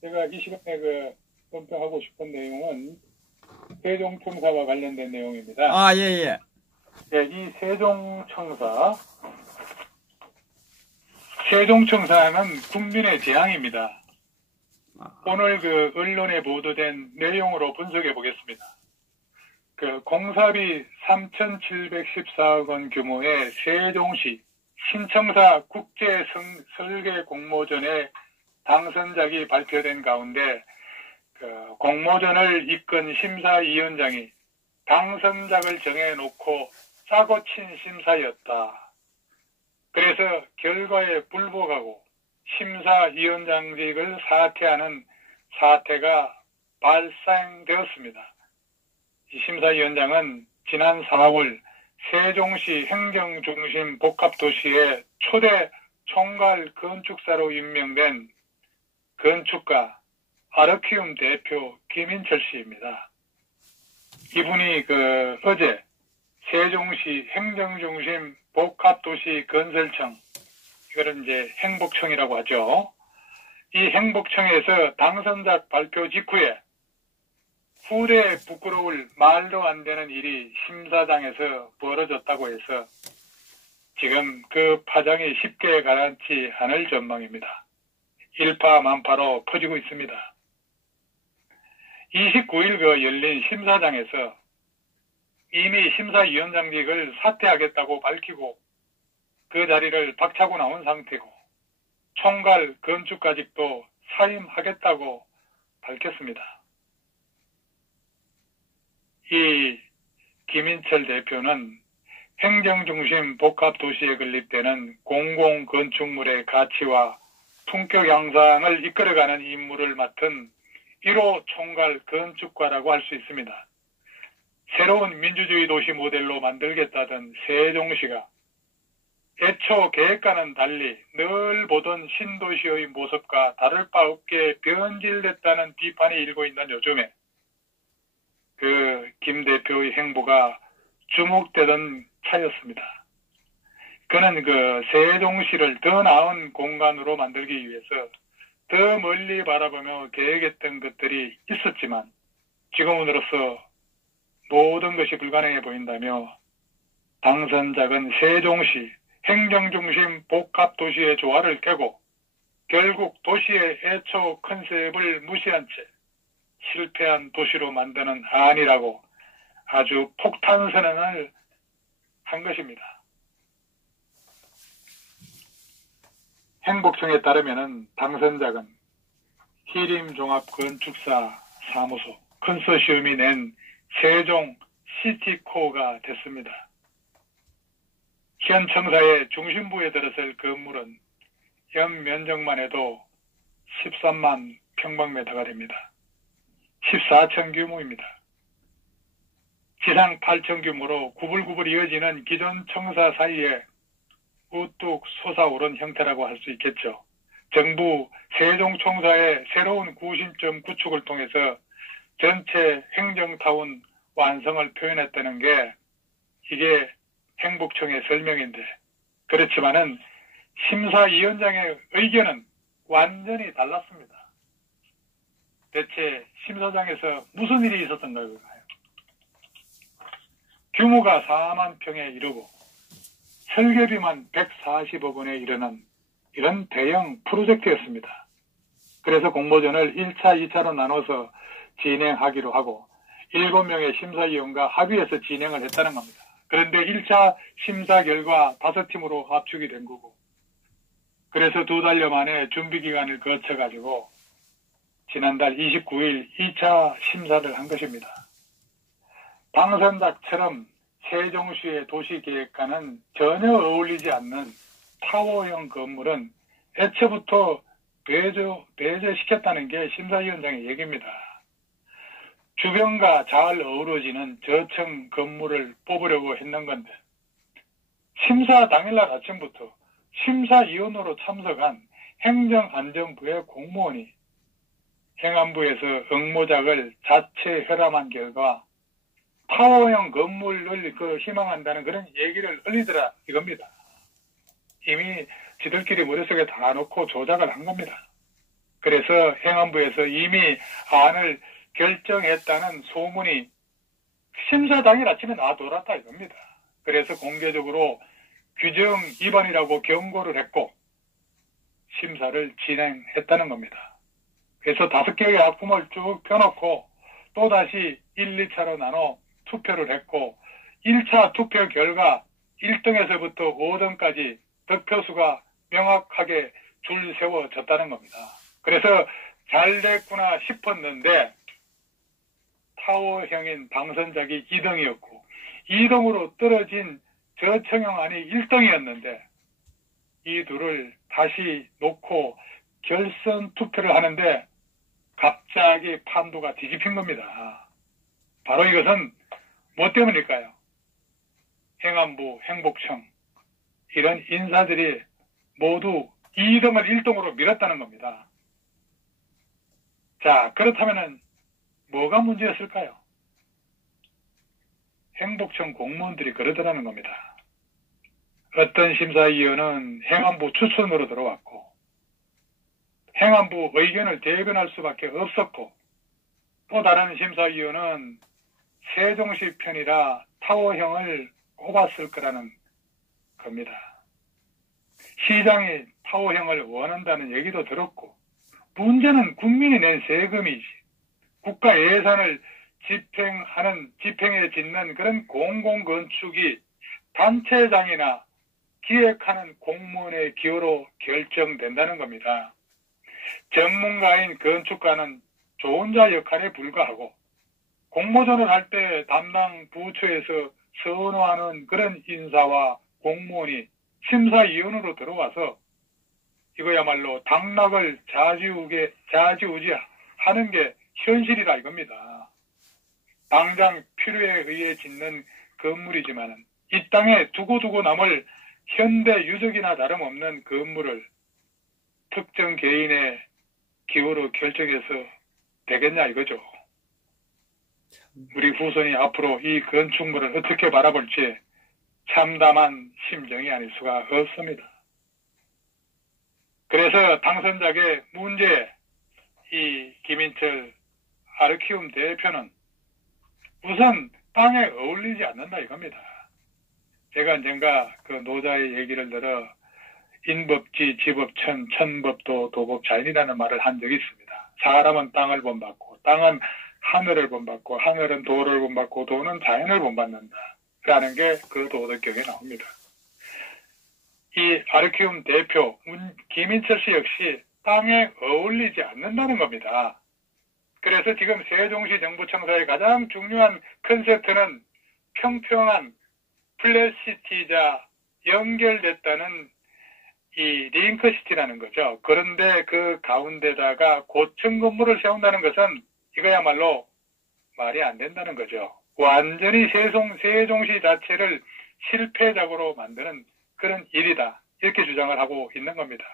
제가 이 시간에 검토하고 싶은 내용은 세종청사와 관련된 내용입니다. 아, 예, 예. 예, 이 세종청사는 국민의 재앙입니다. 오늘 언론에 보도된 내용으로 분석해 보겠습니다. 공사비 3,714억 원 규모의 세종시 신청사 국제 설계 공모전에 당선작이 발표된 가운데 공모전을 이끈 심사위원장이 당선작을 정해놓고 짜고 친 심사였다. 그래서 결과에 불복하고 심사위원장직을 사퇴하는 사태가 발생되었습니다. 이 심사위원장은 지난 4월 세종시 행정중심 복합도시의 초대 총괄 건축사로 임명된 건축가 아르키움 대표 김인철 씨입니다. 이분이 어제 세종시 행정중심 복합도시 건설청, 이거는 이제 행복청이라고 하죠. 이 행복청에서 당선작 발표 직후에 후대에 부끄러울 말도 안 되는 일이 심사장에서 벌어졌다고 해서 지금 그 파장이 쉽게 가라앉지 않을 전망입니다. 일파만파로 퍼지고 있습니다. 29일 열린 심사장에서 이미 심사위원장직을 사퇴하겠다고 밝히고 그 자리를 박차고 나온 상태고 총괄 건축가직도 사임하겠다고 밝혔습니다. 이 김인철 대표는 행정중심 복합도시에 건립되는 공공건축물의 가치와 품격 향상을 이끌어가는 임무를 맡은 1호 총괄 건축가라고 할 수 있습니다. 새로운 민주주의 도시 모델로 만들겠다던 세종시가 애초 계획과는 달리 늘 보던 신도시의 모습과 다를 바 없게 변질됐다는 비판이 일고 있는 요즘에 김 대표의 행보가 주목되던 차였습니다. 그는 세종시를 더 나은 공간으로 만들기 위해서 더 멀리 바라보며 계획했던 것들이 있었지만 지금으로서 모든 것이 불가능해 보인다며 당선작은 세종시 행정중심 복합도시의 조화를 깨고 결국 도시의 애초 컨셉을 무시한 채 실패한 도시로 만드는 안이라고 아주 폭탄 선언을 한 것입니다. 행복청에 따르면 당선작은 희림종합건축사 사무소 컨소시엄이 낸 세종 시티코어가 됐습니다. 현 청사의 중심부에 들어설 건물은 연 면적만 해도 13만 평방미터가 됩니다. 14층 규모입니다. 지상 8층 규모로 구불구불 이어지는 기존 청사 사이에 우뚝 솟아오른 형태라고 할 수 있겠죠. 정부 세종청사의 새로운 구심점 구축을 통해서 전체 행정타운 완성을 표현했다는 게 이게 행복청의 설명인데, 그렇지만은 심사위원장의 의견은 완전히 달랐습니다. 대체 심사장에서 무슨 일이 있었던가요? 규모가 4만 평에 이르고 설계비만 140억 원에 이르는 이런 대형 프로젝트였습니다. 그래서 공모전을 1차, 2차로 나눠서 진행하기로 하고 7명의 심사위원과 합의해서 진행을 했다는 겁니다. 그런데 1차 심사 결과 5팀으로 합축이 된 거고, 그래서 2달여 만에 준비기간을 거쳐가지고 지난달 29일 2차 심사를 한 것입니다. 당선작처럼 세종시의 도시계획과는 전혀 어울리지 않는 타워형 건물은 애초부터 배제시켰다는 게 심사위원장의 얘기입니다. 주변과 잘 어우러지는 저층 건물을 뽑으려고 했는 건데, 심사 당일날 아침부터 심사위원으로 참석한 행정안전부의 공무원이 행안부에서 응모작을 자체 혈압한 결과 타워형 건물을 희망한다는 그런 얘기를 흘리더라 이겁니다. 이미 지들끼리 머릿속에 다 놓고 조작을 한 겁니다. 그래서 행안부에서 이미 안을 결정했다는 소문이 심사 당일 아침에 나돌았다 이겁니다. 그래서 공개적으로 규정 위반이라고 경고를 했고 심사를 진행했다는 겁니다. 그래서 5개의 학부모를 쭉 펴놓고 또다시 1, 2차로 나눠 투표를 했고 1차 투표 결과 1등에서부터 5등까지 득표수가 명확하게 줄 세워졌다는 겁니다. 그래서 잘 됐구나 싶었는데 타워형인 당선작이 2등이었고 2등으로 떨어진 저청형안이 1등이었는데 이 둘을 다시 놓고 결선 투표를 하는데 갑자기 판도가 뒤집힌 겁니다. 바로 이것은 뭐 때문일까요? 행안부, 행복청 이런 인사들이 모두 2등을 1등으로 밀었다는 겁니다. 자, 그렇다면 뭐가 문제였을까요? 행복청 공무원들이 그러더라는 겁니다. 어떤 심사위원은 행안부 추천으로 들어왔고 행안부 의견을 대변할 수밖에 없었고 또 다른 심사위원은 세종시 편이라 타워형을 꼽았을 거라는 겁니다. 시장이 타워형을 원한다는 얘기도 들었고 문제는 국민이 낸 세금이지 국가 예산을 집행에 짓는 그런 공공건축이 단체장이나 기획하는 공무원의 기호로 결정된다는 겁니다. 전문가인 건축가는 조언자 역할에 불과하고 공모전을 할 때 담당 부처에서 선호하는 그런 인사와 공무원이 심사위원으로 들어와서 이거야말로 당락을 좌지우지하는 게 현실이라 이겁니다. 당장 필요에 의해 짓는 건물이지만 이 땅에 두고두고 남을 현대 유적이나 다름없는 건물을 특정 개인의 기호로 결정해서 되겠냐 이거죠. 우리 후손이 앞으로 이 건축물을 어떻게 바라볼지 참담한 심정이 아닐 수가 없습니다. 그래서 당선작의 문제, 이 김인철 아르키움 대표는 우선 땅에 어울리지 않는다 이겁니다. 제가 언젠가 그 노자의 얘기를 들어 인법지, 지법천, 천법도, 도법자인이라는 말을 한 적이 있습니다. 사람은 땅을 본받고 땅은 하늘을 본받고 하늘은 도를 본받고 도는 자연을 본받는다 라는 게 그 도덕경에 나옵니다. 이 아르키움 대표 김인철 씨 역시 땅에 어울리지 않는다는 겁니다. 그래서 지금 세종시 정부청사의 가장 중요한 컨셉트는 평평한 플랫시티이자 연결됐다는 이 링크시티라는 거죠. 그런데 그 가운데다가 고층 건물을 세운다는 것은 이거야말로 말이 안 된다는 거죠. 완전히 세종시 자체를 실패작으로 만드는 그런 일이다. 이렇게 주장을 하고 있는 겁니다.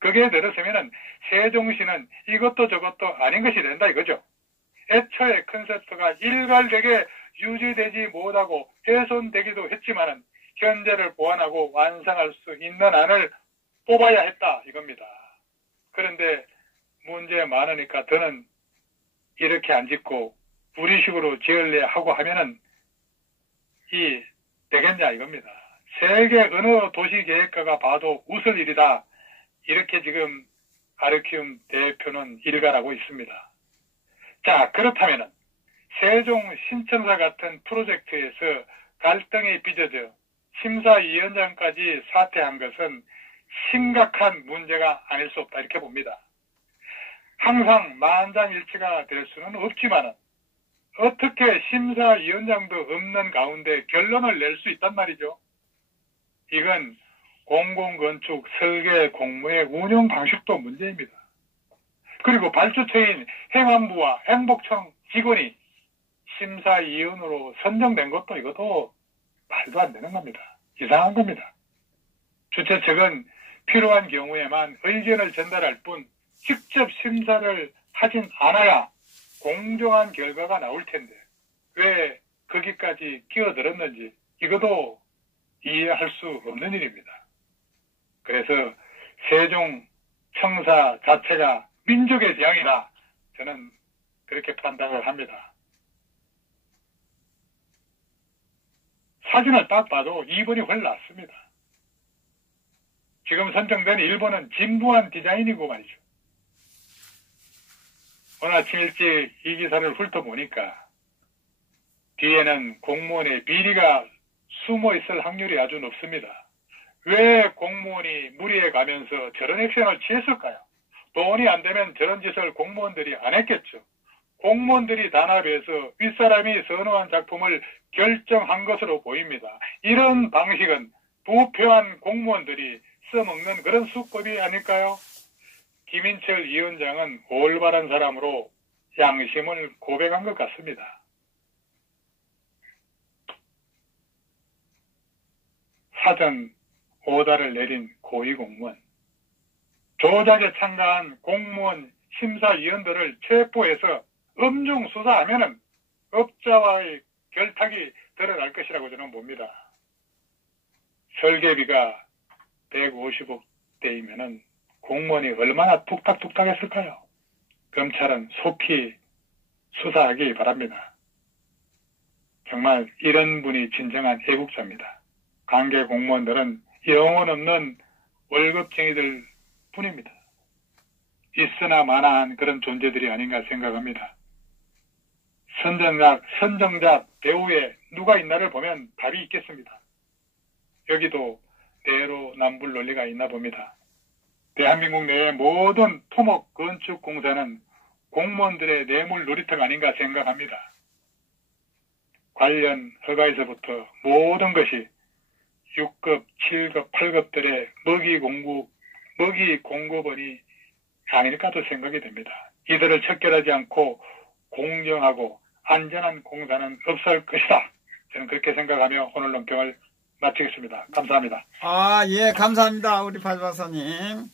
그게 들었으면 세종시는 이것도 저것도 아닌 것이 된다 이거죠. 애초에 컨셉트가 일괄되게 유지되지 못하고 훼손되기도 했지만 현재를 보완하고 완성할 수 있는 안을 뽑아야 했다 이겁니다. 그런데 문제 많으니까 더는 이렇게 안 짓고 우리식으로 지을래 하고 하면은 되겠냐 이겁니다. 세계 어느 도시계획가가 봐도 웃을 일이다. 이렇게 지금 아르키움 대표는 일갈하고 있습니다. 자, 그렇다면은 세종 신청사 같은 프로젝트에서 갈등이 빚어져 심사위원장까지 사퇴한 것은 심각한 문제가 아닐 수 없다 이렇게 봅니다. 항상 만장일치가 될 수는 없지만 어떻게 심사위원장도 없는 가운데 결론을 낼 수 있단 말이죠. 이건 공공건축 설계 공모의 운영 방식도 문제입니다. 그리고 발주처인 행안부와 행복청 직원이 심사위원으로 선정된 것도 이것도 말도 안 되는 겁니다. 이상한 겁니다. 주최 측은 필요한 경우에만 의견을 전달할 뿐 직접 심사를 하진 않아야 공정한 결과가 나올 텐데 왜 거기까지 끼어들었는지 이것도 이해할 수 없는 일입니다. 그래서 세종 청사 자체가 민족의 재앙이다. 저는 그렇게 판단을 합니다. 사진을 딱 봐도 2번이 훨 낫습니다. 지금 선정된 1번은 진부한 디자인이고 말이죠. 오늘 아침 일찍 이 기사를 훑어보니까 뒤에는 공무원의 비리가 숨어 있을 확률이 아주 높습니다. 왜 공무원이 무리해 가면서 저런 액션을 취했을까요? 돈이 안 되면 저런 짓을 공무원들이 안 했겠죠. 공무원들이 단합해서 윗사람이 선호한 작품을 결정한 것으로 보입니다. 이런 방식은 부패한 공무원들이 써먹는 그런 수법이 아닐까요? 김인철 위원장은 올바른 사람으로 양심을 고백한 것 같습니다. 사전 오다를 내린 고위공무원, 조작에 참가한 공무원 심사위원들을 체포해서 엄중 수사하면은 업자와의 결탁이 드러날 것이라고 저는 봅니다. 설계비가 150억 대이면은 공무원이 얼마나 툭탁툭탁 했을까요? 검찰은 소피 수사하기 바랍니다. 정말 이런 분이 진정한 애국자입니다. 관계 공무원들은 영혼 없는 월급쟁이들 뿐입니다. 있으나 마나한 그런 존재들이 아닌가 생각합니다. 선정작 배우에 누가 있나를 보면 답이 있겠습니다. 여기도 내로남불 논리가 있나 봅니다. 대한민국 내의 모든 토목 건축 공사는 공무원들의 뇌물 놀이터가 아닌가 생각합니다. 관련 허가에서부터 모든 것이 6급, 7급, 8급들의 먹이 공급원이 아닐까도 생각이 됩니다. 이들을 척결하지 않고 공정하고 안전한 공사는 없을 것이다. 저는 그렇게 생각하며 오늘 논평을 마치겠습니다. 감사합니다. 예, 감사합니다. 우리 박 박사님.